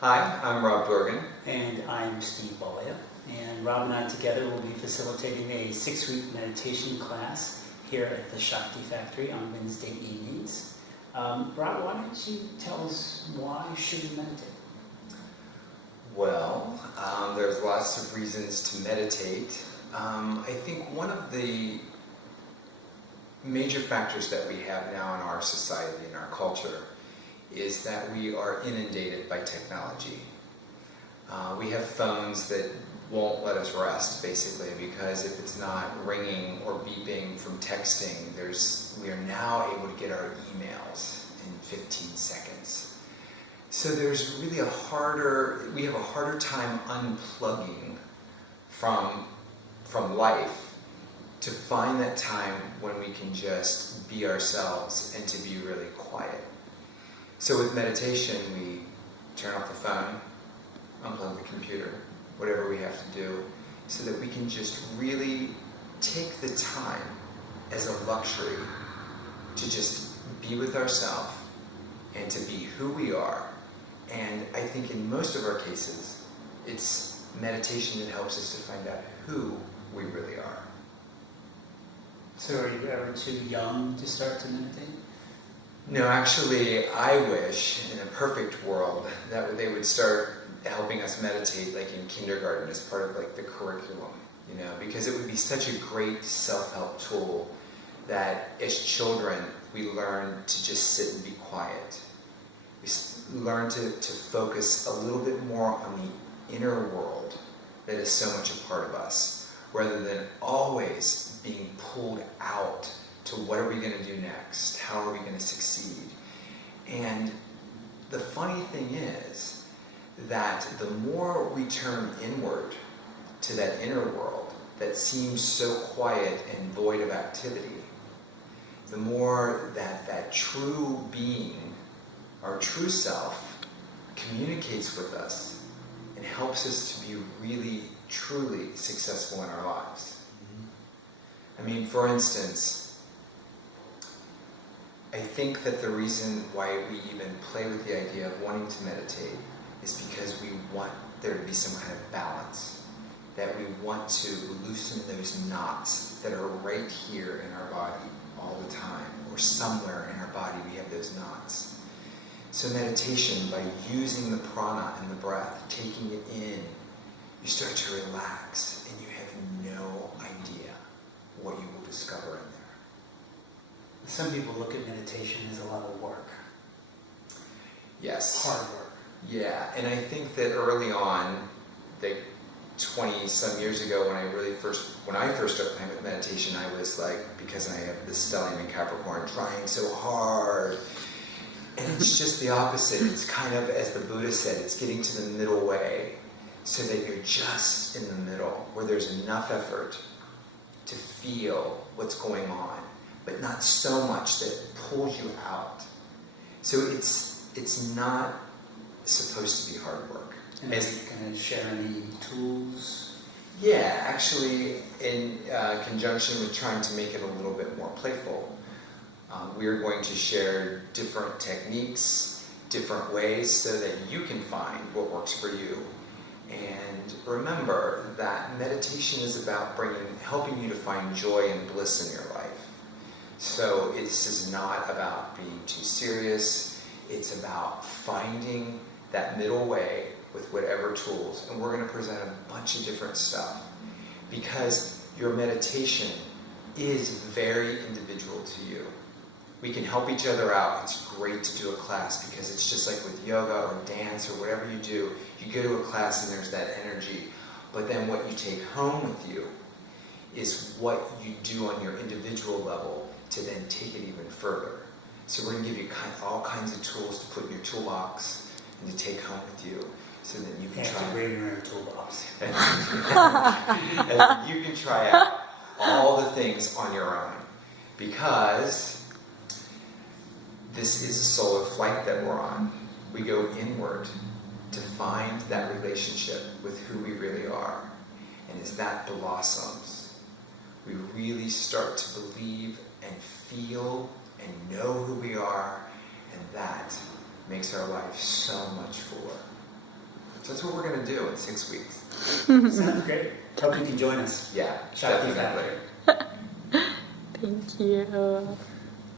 Hi, I'm Rob Dorgan. And I'm Steve Bolia. And Rob and I together will be facilitating a 6-week meditation class here at the Shakti Factory on Wednesday evenings. Rob, why don't you tell us why should we meditate? Well, there's lots of reasons to meditate. I think one of the major factors that we have now in our society, in our culture, is that we are inundated by technology. We have phones that won't let us rest, basically, because if it's not ringing or beeping from texting, we are now able to get our emails in 15 seconds. So there's really we have a harder time unplugging from life to find that time when we can just be ourselves and to be really quiet. So with meditation, we turn off the phone, unplug the computer, whatever we have to do, so that we can just really take the time as a luxury to just be with ourselves and to be who we are. And I think in most of our cases, it's meditation that helps us to find out who we really are. So are you ever too young to start to meditate? No, actually, I wish, in a perfect world, that they would start helping us meditate like in kindergarten as part of like the curriculum, because it would be such a great self-help tool that as children we learn to just sit and be quiet. We learn to focus a little bit more on the inner world that is so much a part of us, rather than always being pulled out to what are we going to do next? How are we going to succeed? And the funny thing is that the more we turn inward to that inner world that seems so quiet and void of activity, the more that true being, our true self, communicates with us and helps us to be really, truly successful in our lives. I mean, for instance, I think that the reason why we even play with the idea of wanting to meditate is because we want there to be some kind of balance, that we want to loosen those knots that are right here in our body all the time, or somewhere in our body we have those knots. So meditation, by using the prana and the breath, taking it in, you start to relax and you have no idea what you will discover in there. Some people look at meditation as a lot of work. Yes. Hard work. Yeah, and I think that early on, like 20-some years ago, when I first started playing with meditation, I was like, because I have this stellium in Capricorn, trying so hard. And it's just the opposite. It's kind of, as the Buddha said, it's getting to the middle way, so that you're just in the middle, where there's enough effort to feel what's going on, but not so much that it pulls you out. So it's not supposed to be hard work. And are you going to share any tools? Yeah, actually, in conjunction with trying to make it a little bit more playful, we are going to share different techniques, different ways, so that you can find what works for you. And remember that meditation is about helping you to find joy and bliss in your life. So this is not about being too serious. It's about finding that middle way with whatever tools. And we're going to present a bunch of different stuff, because your meditation is very individual to you. We can help each other out. It's great to do a class, because it's just like with yoga or dance or whatever you do. You go to a class and there's that energy. But then what you take home with you is what you do on your individual level to then take it even further. So we're going to give you all kinds of tools to put in your toolbox and to take home with you, so that you can try. To bring your own toolbox. And you can try out all the things on your own, because this is a solar flight that we're on. We go inward to find that relationship with who we really are. And as that blossoms, we really start to believe and feel and know who we are, and that makes our life so much fuller. So that's what we're going to do in 6 weeks. Sounds great. Hope you can join us. Yeah, Shakti definitely. Factory. Thank you.